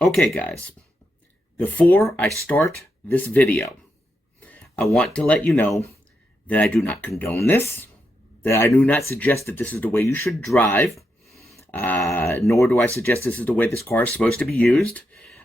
Okay, guys, before I start this video, I want to let you know that I do not condone this, that I do not suggest that this is the way you should drive, nor do I suggest this is the way this car is supposed to be used.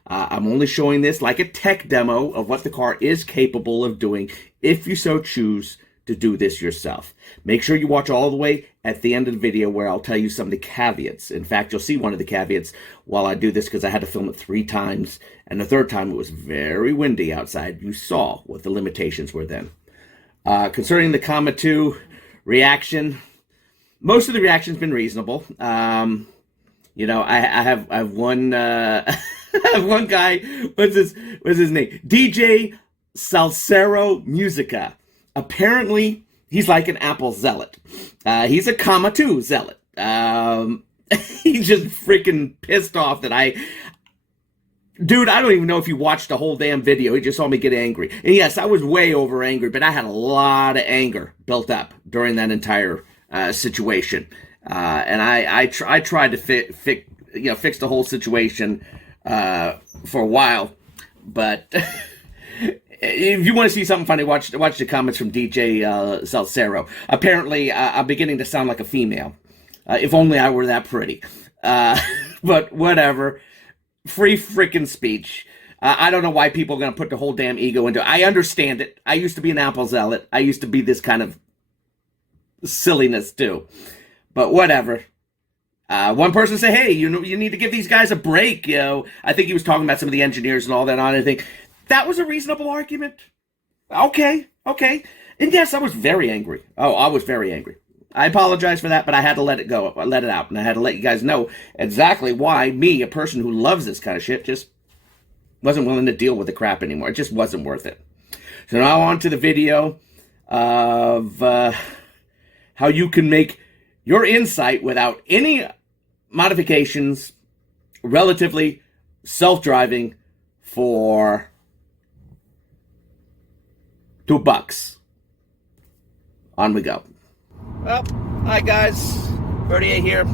I'm only showing this like a tech demo of what the car is capable of doing if you so choose to do this yourself. Make sure you watch all the way at the end of the video where I'll tell you some of the caveats. In fact, you'll see one of the caveats while I do this because I had to film it 3 times, and the third time it was very windy outside. You saw what the limitations were then. Concerning the Comma 2 reaction, most of the reaction's been reasonable. I have one I have one guy, what's his name? DJ Salsero Musica. Apparently, he's like an Apple zealot. He's a Comma 2 zealot. He's just freaking pissed off that Dude, I don't even know if you watched the whole damn video. He just saw me get angry. And yes, I was way over angry, but I had a lot of anger built up during that entire situation. And I tried to fix the whole situation for a while. But if you want to see something funny, watch the comments from DJ Salsero. Apparently, I'm beginning to sound like a female. If only I were that pretty. But whatever. Free freaking speech. I don't know why people are going to put the whole damn ego into it. I understand it. I used to be an Apple zealot. I used to be this kind of silliness too. But whatever. One person said, hey, you need to give these guys a break. I think he was talking about some of the engineers and all that on. I think that was a reasonable argument. Okay. And yes, I was very angry. Oh, I was very angry. I apologize for that, but I had to let it go. I let it out, and I had to let you guys know exactly why me, a person who loves this kind of shit, just wasn't willing to deal with the crap anymore. It just wasn't worth it. So now on to the video of how you can make your Insight without any modifications relatively self-driving for $2. On we go. Well, hi guys, Bertier here,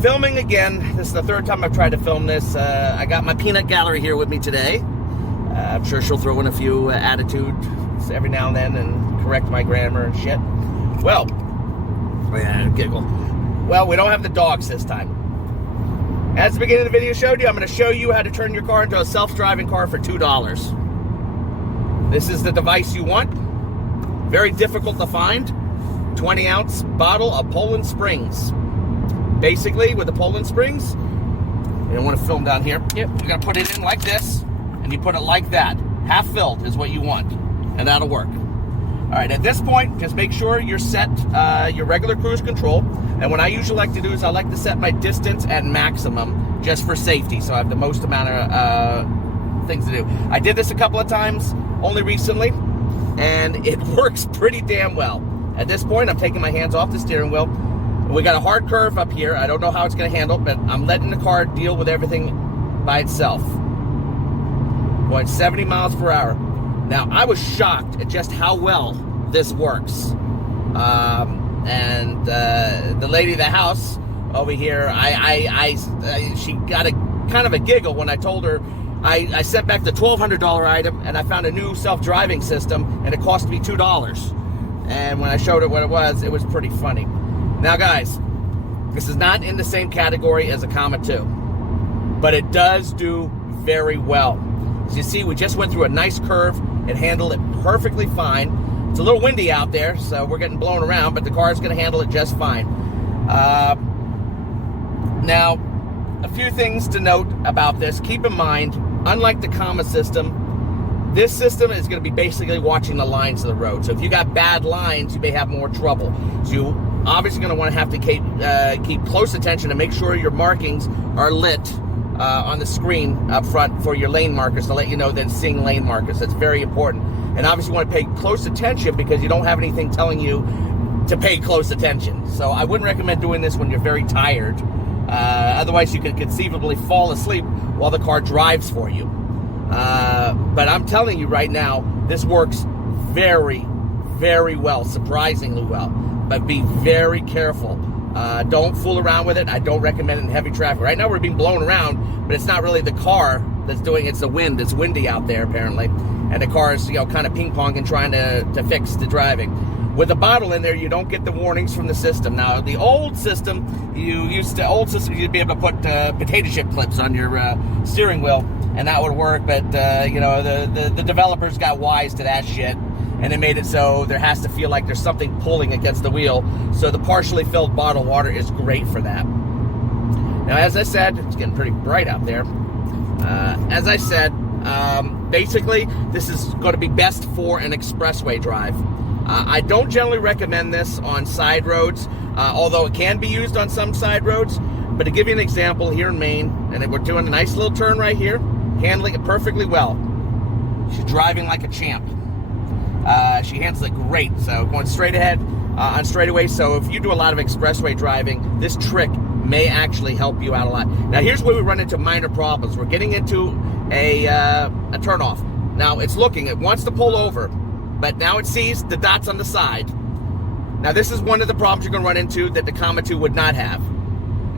filming again. This is the third time I've tried to film this. I got my peanut gallery here with me today. I'm sure she'll throw in a few attitudes every now and then and correct my grammar and shit. Well, giggle. Well, we don't have the dogs this time. As the beginning of the video showed you, I'm going to show you how to turn your car into a self-driving car for $2. This is the device you want. Very difficult to find. 20-ounce bottle of Poland Springs. Basically, with the Poland Springs, you don't want to film down here. Yep, you got to put it in like this, and you put it like that. Half filled is what you want, and that'll work. All right, at this point, just make sure you're set your regular cruise control. And what I usually like to do is I like to set my distance at maximum just for safety, so I have the most amount of things to do. I did this a couple of times only recently, and it works pretty damn well. At this point, I'm taking my hands off the steering wheel. We got a hard curve up here. I don't know how it's going to handle, but I'm letting the car deal with everything by itself. Going 70 miles per hour. Now, I was shocked at just how well this works. And the lady of the house over here, she got a kind of a giggle when I told her I sent back the $1,200 item, and I found a new self-driving system, and it cost me $2. And when I showed her what it was pretty funny. Now, guys, this is not in the same category as a Comma 2, but it does do very well. As you see, we just went through a nice curve and handled it perfectly fine. It's a little windy out there, so we're getting blown around, but the car is going to handle it just fine. Now, a few things to note about this. Keep in mind, unlike the Comma system, this system is going to be basically watching the lines of the road. So if you got bad lines, you may have more trouble. So you obviously going to want to have to keep close attention and make sure your markings are lit on the screen up front for your lane markers to let you know that it's seeing lane markers. That's very important. And obviously you want to pay close attention because you don't have anything telling you to pay close attention. So I wouldn't recommend doing this when you're very tired. Otherwise you could conceivably fall asleep while the car drives for you. But I'm telling you right now, this works very, very well, surprisingly well. But be very careful Don't fool around with it. I don't recommend it in heavy traffic. Right now we're being blown around, but it's not really the car that's doing it. It's the wind. It's windy out there apparently, and the car is, you know, kind of ping-ponging trying to fix the driving. With a bottle in there, you don't get the warnings from the system. Now, the old system, you'd be able to put potato chip clips on your steering wheel, and that would work. But you know, the developers got wise to that shit, and they made it so there has to feel like there's something pulling against the wheel. So the partially filled bottled water is great for that. Now, as I said, it's getting pretty bright out there. As I said, basically, this is going to be best for an expressway drive. I don't generally recommend this on side roads, although it can be used on some side roads. But to give you an example, here in Maine, and we're doing a nice little turn right here, handling it perfectly well. She's driving like a champ. She handles it great, so going straight ahead on straightaways. So if you do a lot of expressway driving, this trick may actually help you out a lot. Now, here's where we run into minor problems. We're getting into a turnoff. Now, it wants to pull over, but now it sees the dots on the side. Now, this is one of the problems you're going to run into that the Comma 2 would not have.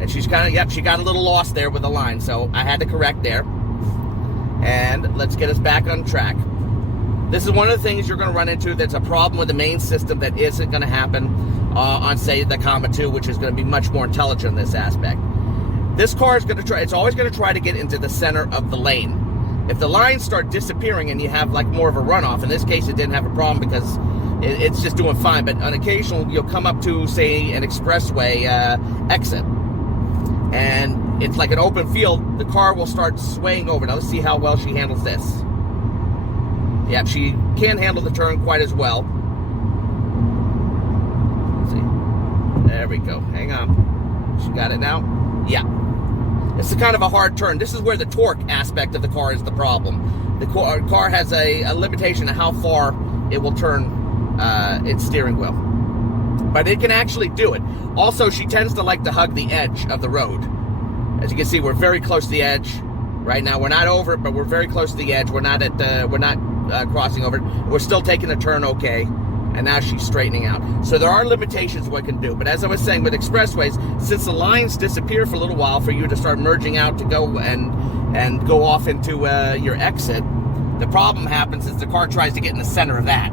And she's kind of, she got a little lost there with the line, so I had to correct there. And let's get us back on track. This is one of the things you're going to run into that's a problem with the main system that isn't going to happen on, say, the Comma 2, which is going to be much more intelligent in this aspect. This car is going to try, it's always going to try to get into the center of the lane. If the lines start disappearing and you have like more of a runoff, in this case it didn't have a problem because it's just doing fine, but on occasion you'll come up to, say, an expressway exit, and it's like an open field, the car will start swaying over. Now let's see how well she handles this. Yeah, she can't handle the turn quite as well. Let's see. There we go. Hang on. She got it now? Yeah. It's a kind of a hard turn. This is where the torque aspect of the car is the problem. The car has a limitation of how far it will turn its steering wheel. But it can actually do it. Also, she tends to like to hug the edge of the road. As you can see, we're very close to the edge. Right now, we're not over it, but we're very close to the edge. We're not crossing over it. We're still taking a turn okay. And now she's straightening out. So there are limitations what it can do. But as I was saying with expressways, since the lines disappear for a little while for you to start merging out to go and go off into your exit, the problem happens is the car tries to get in the center of that.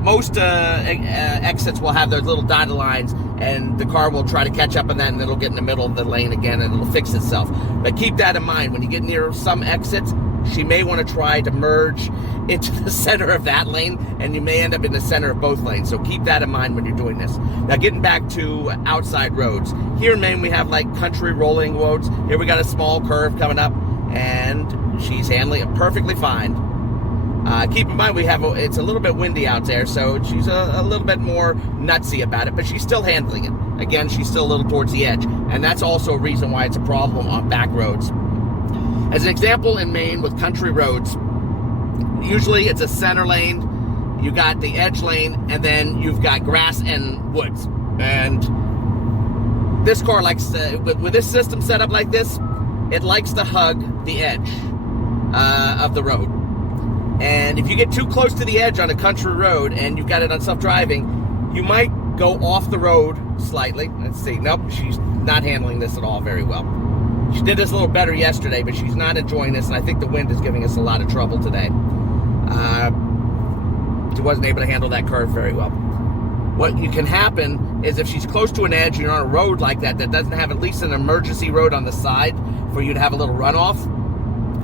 Most exits will have those little dotted lines, and the car will try to catch up on that, and it'll get in the middle of the lane again, and it'll fix itself. But keep that in mind. When you get near some exits, she may want to try to merge into the center of that lane, and you may end up in the center of both lanes. So keep that in mind when you're doing this. Now, getting back to outside roads. Here in Maine, we have like country rolling roads. Here we got a small curve coming up, and she's handling it perfectly fine. Keep in mind, it's a little bit windy out there, so she's a little bit more nutsy about it, but she's still handling it. Again, she's still a little towards the edge, and that's also a reason why it's a problem on back roads. As an example, in Maine with country roads, usually it's a center lane, you got the edge lane, and then you've got grass and woods. And this car likes to, with this system set up like this, it likes to hug the edge of the road. And if you get too close to the edge on a country road and you've got it on self-driving, you might go off the road slightly. Let's see. Nope, she's not handling this at all very well. She did this a little better yesterday, but she's not enjoying this, and I think the wind is giving us a lot of trouble today. She wasn't able to handle that curve very well. What can happen is if she's close to an edge and you're on a road like that doesn't have at least an emergency road on the side for you to have a little runoff,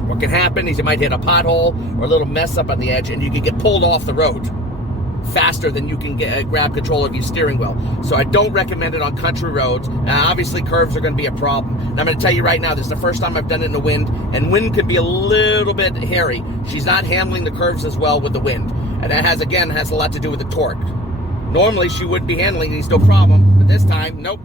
what can happen is you might hit a pothole or a little mess up on the edge, and you can get pulled off the road faster than you can grab control of your steering wheel. So I don't recommend it on country roads. Now, obviously, curves are going to be a problem. And I'm going to tell you right now, this is the first time I've done it in the wind, and wind could be a little bit hairy. She's not handling the curves as well with the wind. And that has a lot to do with the torque. Normally, she would be handling these no problem, but this time, nope.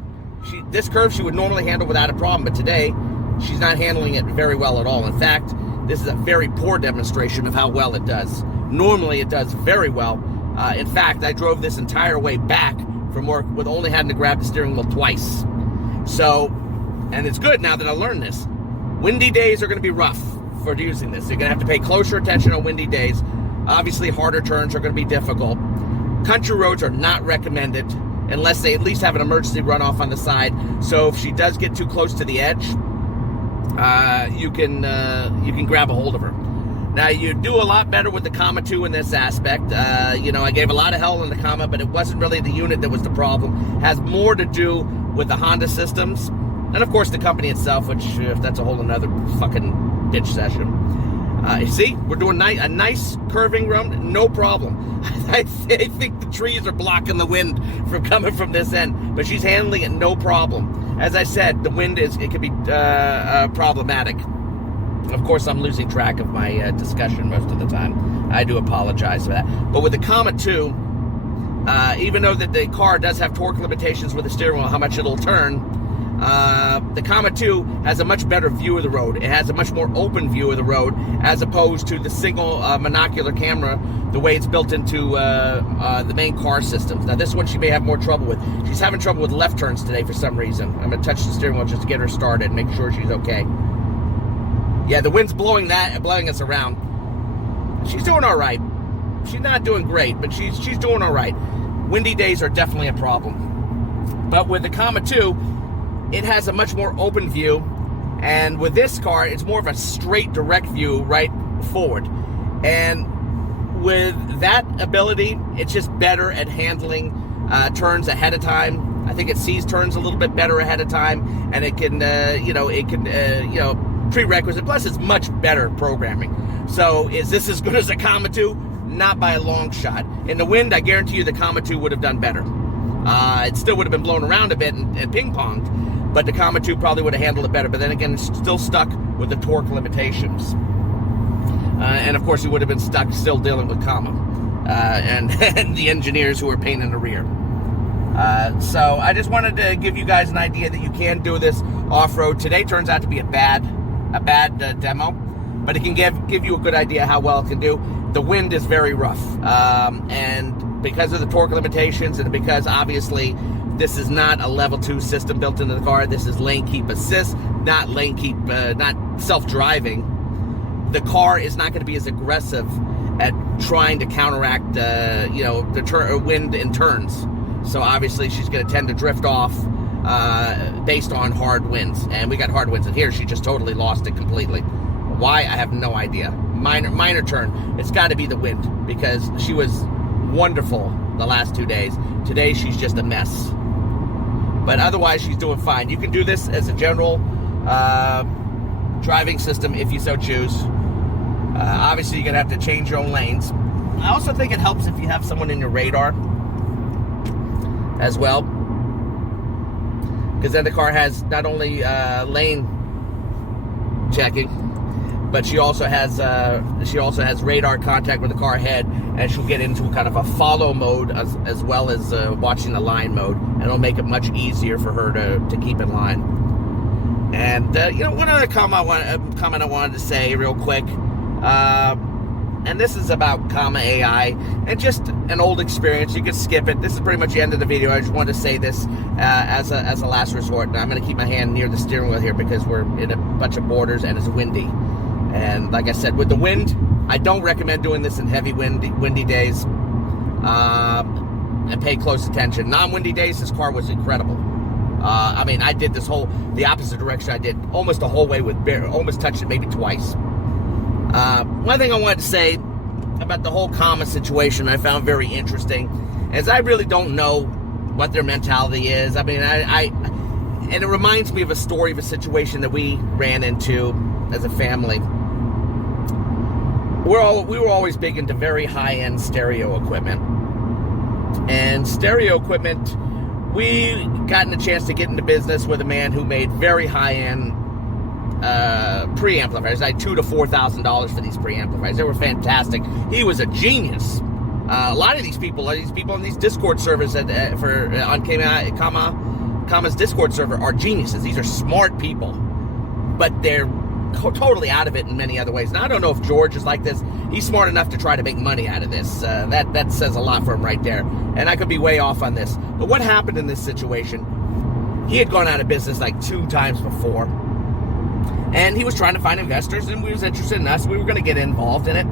This curve she would normally handle without a problem, but today, she's not handling it very well at all. In fact, this is a very poor demonstration of how well it does. Normally, it does very well. In fact, I drove this entire way back from work with only having to grab the steering wheel twice. So, and it's good now that I learned this. Windy days are going to be rough for using this. You're going to have to pay closer attention on windy days. Obviously, harder turns are going to be difficult. Country roads are not recommended. unless they at least have an emergency runoff on the side. So if she does get too close to the edge, you can grab a hold of her. Now, you do a lot better with the Comma 2 in this aspect. I gave a lot of hell in the Comma, but it wasn't really the unit that was the problem. It has more to do with the Honda systems, and of course the company itself, which that's a whole another fucking bitch session. You see, we're doing a nice curving room, no problem. I think the trees are blocking the wind from coming from this end, but she's handling it no problem. As I said, the wind it can be problematic. Of course, I'm losing track of my discussion most of the time. I do apologize for that. But with the Comma 2, even though that the car does have torque limitations with the steering wheel, how much it'll turn, the Comma 2 has a much better view of the road. It has a much more open view of the road as opposed to the single monocular camera, the way it's built into the main car systems. Now, this one she may have more trouble with. She's having trouble with left turns today for some reason. I'm going to touch the steering wheel just to get her started and make sure she's okay. Yeah, the wind's blowing us around. She's doing all right. She's not doing great, but she's doing all right. Windy days are definitely a problem. But with the Comma 2, it has a much more open view, and with this car, it's more of a straight, direct view right forward. And with that ability, it's just better at handling turns ahead of time. I think it sees turns a little bit better ahead of time, and it can, prerequisite. Plus, it's much better programming. So, is this as good as the Comma 2? Not by a long shot. In the wind, I guarantee you the Comma 2 would have done better. It still would have been blown around a bit and ping-ponged, but the Comma 2 probably would have handled it better. But then again, it's still stuck with the torque limitations. And of course, he would have been stuck still dealing with Comma and the engineers who were pain in the rear. So I just wanted to give you guys an idea that you can do this off-road. Today turns out to be a bad demo, but it can give you a good idea how well it can do. The wind is very rough, and because of the torque limitations, and because obviously this is not a level 2 system built into the car, this is lane keep assist, not not self-driving. The car is not going to be as aggressive at trying to counteract the wind and turns. So obviously she's going to tend to drift off based on hard winds, and we got hard winds in here. She just totally lost it completely. Why? I have no idea. Minor turn. It's got to be the wind, because she was wonderful the last 2 days. Today she's just a mess, but otherwise she's doing fine. You can do this as a general driving system if you so choose. Obviously you're gonna have to change your own lanes. I also think it helps if you have someone in your radar as well, because then the car has not only lane checking, but she also has radar contact with the car ahead, and she'll get into kind of a follow mode as well as watching the line mode, and it'll make it much easier for her to keep in line. And one other comment I wanted to say real quick, and this is about Comma AI, and just an old experience. You can skip it. This is pretty much the end of the video. I just wanted to say this as a last resort. And I'm going to keep my hand near the steering wheel here because we're in a bunch of borders and it's windy. And like I said, with the wind, I don't recommend doing this in heavy windy days. And pay close attention. Non-windy days, this car was incredible. I did the opposite direction. I did almost the whole way almost touched it maybe twice. One thing I wanted to say about the whole Comma situation I found very interesting is I really don't know what their mentality is. And it reminds me of a story of a situation that we ran into as a family. We were always big into very high-end stereo equipment. And stereo equipment, we gotten a chance to get into business with a man who made very high-end preamplifiers. I had $2,000 to $4,000 for these preamplifiers. They were fantastic. He was a genius. A lot of these people on these Discord servers on Comma's Discord server are geniuses. These are smart people, but they're totally out of it in many other ways. Now, I don't know if George is like this. He's smart enough to try to make money out of this. That says a lot for him right there. And I could be way off on this. But what happened in this situation, he had gone out of business like 2 times before. And he was trying to find investors, and we was interested in us. We were going to get involved in it.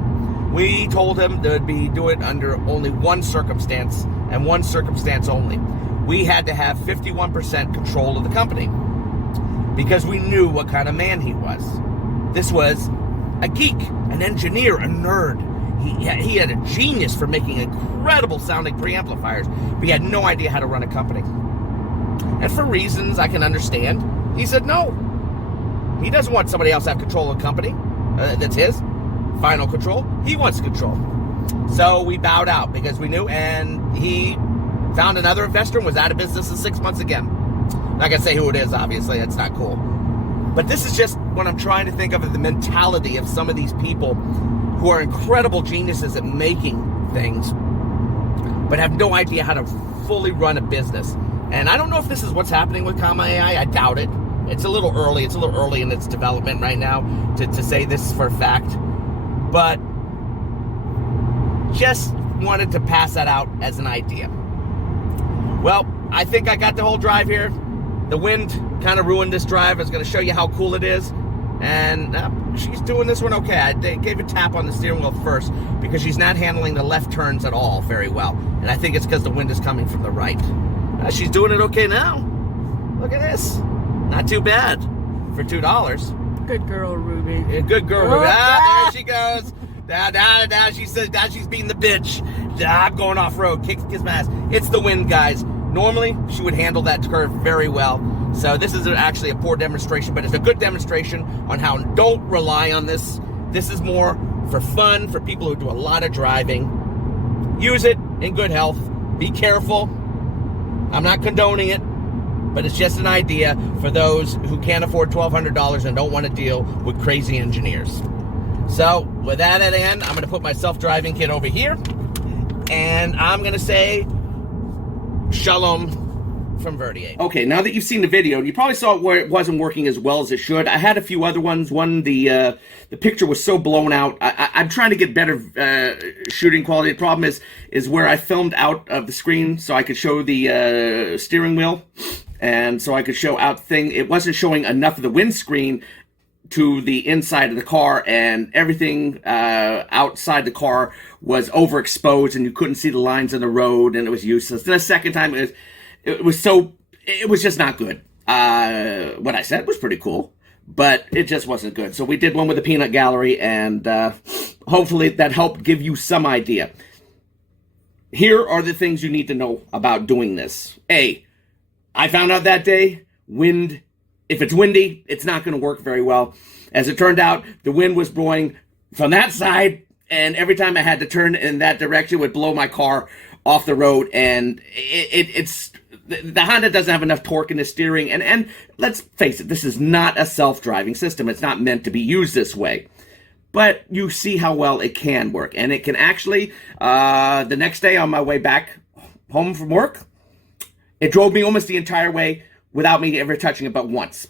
We told him that do it under only one circumstance, and one circumstance only. we had to have 51% control of the company because we knew what kind of man he was. This was a geek, an engineer, a nerd. He had a genius for making incredible sounding preamplifiers, but he had no idea how to run a company. And for reasons I can understand, he said no. He doesn't want somebody else to have control of the company. That's his final control. He wants control. So we bowed out because we knew, and he found another investor and was out of business in 6 months again. Not gonna say who it is, obviously, that's not cool. But this is just what I'm trying to think of the mentality of some of these people who are incredible geniuses at making things, but have no idea how to fully run a business. And I don't know if this is what's happening with Comma AI. I doubt it. It's a little early. It's a little early in its development right now to say this for a fact. But just wanted to pass that out as an idea. Well, I think I got the whole drive here. The wind kind of ruined this drive. I was going to show you how cool it is. And she's doing this one okay. I gave a tap on the steering wheel first because she's not handling the left turns at all very well. And I think it's because the wind is coming from the right. She's doing it okay now. Look at this. Not too bad for $2. Good girl, Ruby. Good girl, Ruby. There she goes. Now she says, now she's being the bitch. I'm going off-road. Kiss my ass. It's the wind, guys. Normally, she would handle that curve very well. So this is actually a poor demonstration, but it's a good demonstration on how don't rely on this. This is more for fun, for people who do a lot of driving. Use it in good health. Be careful. I'm not condoning it, but it's just an idea for those who can't afford $1,200 and don't want to deal with crazy engineers. So with that at end, I'm going to put my self-driving kit over here, and I'm going to say Shalom from Verdier. Okay, now that you've seen the video, you probably saw where it wasn't working as well as it should. I had a few other ones. One, the picture was so blown out. I'm trying to get better shooting quality. The problem is where I filmed out of the screen so I could show the steering wheel, and so I could show out thing. It wasn't showing enough of the windscreen to the inside of the car, and everything outside the car was overexposed, and you couldn't see the lines of the road, and it was useless. Then the second time, it was just not good. What I said was pretty cool, but it just wasn't good. So we did one with the peanut gallery, and hopefully that helped give you some idea. Here are the things you need to know about doing this. A, I found out that day, wind. If it's windy, it's not going to work very well. As it turned out, the wind was blowing from that side, and every time I had to turn in that direction, it would blow my car off the road, and the Honda doesn't have enough torque in the steering, and let's face it, this is not a self-driving system. It's not meant to be used this way. But you see how well it can work, and it can actually, the next day on my way back home from work, it drove me almost the entire way without me ever touching it but once,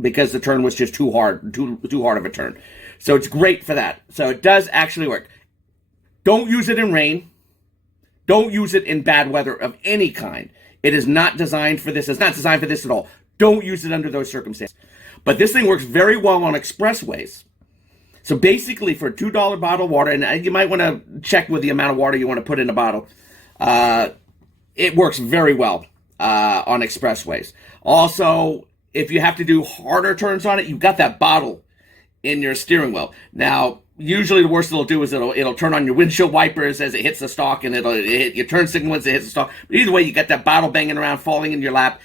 because the turn was just too hard of a turn. So it's great for that. So it does actually work. Don't use it in rain. Don't use it in bad weather of any kind. It is not designed for this. It's not designed for this at all. Don't use it under those circumstances. But this thing works very well on expressways. So basically, for a $2 bottle of water, and you might want to check with the amount of water you want to put in a bottle, it works very well on expressways. Also, if you have to do harder turns on it, you've got that bottle in your steering wheel. Now, usually the worst it'll do is it'll turn on your windshield wipers as it hits the stalk, and it'll hit your turn signal as it hits the stalk. But either way, you got that bottle banging around, falling in your lap.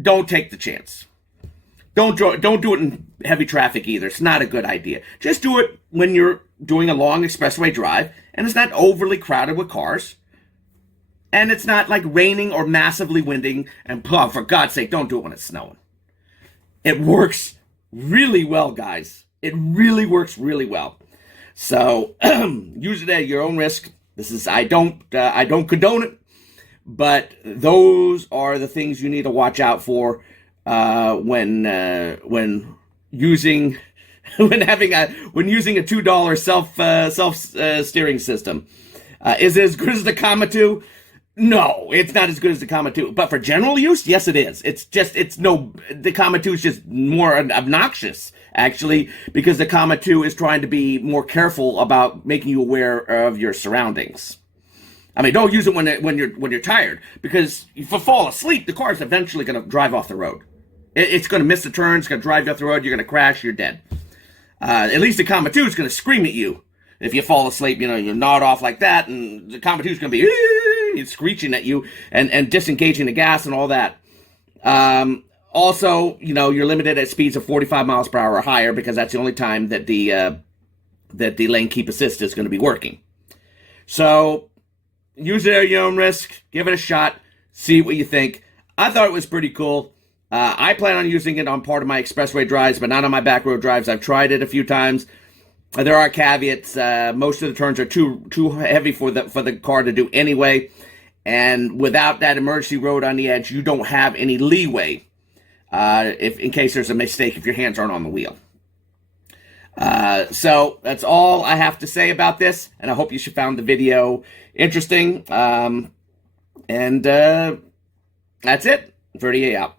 Don't take the chance. Don't do it in heavy traffic either. It's not a good idea. Just do it when you're doing a long expressway drive, and it's not overly crowded with cars. And it's not like raining or massively winding. And oh, for God's sake, don't do it when it's snowing. It works really well, guys. It really works really well. So use it at your own risk. I don't condone it, but those are the things you need to watch out for when using when using a $2 self steering system. Is it as good as the Comma 2? No, it's not as good as the Comma 2. But for general use, yes, it is. The Comma 2 is just more obnoxious, actually, because the Comma 2 is trying to be more careful about making you aware of your surroundings. I mean, don't use it when you're tired, because if you fall asleep, the car is eventually going to drive off the road. It's going to miss the turn. It's going to drive you off the road. You're going to crash. You're dead. At least the Comet 2 is going to scream at you if you fall asleep. You know, you nod off like that, and the Comet 2 is going to be screeching at you and disengaging the gas and all that. Also, you know, you're limited at speeds of 45 miles per hour or higher, because that's the only time that the lane keep assist is going to be working. So use it at your own risk. Give it a shot. See what you think. I thought it was pretty cool. I plan on using it on part of my expressway drives, but not on my back road drives. I've tried it a few times. There are caveats. Most of the turns are too heavy for the car to do anyway. And without that emergency road on the edge, you don't have any leeway if in case there's a mistake if your hands aren't on the wheel. So that's all I have to say about this, and I hope you found the video interesting. And that's it. 38 out.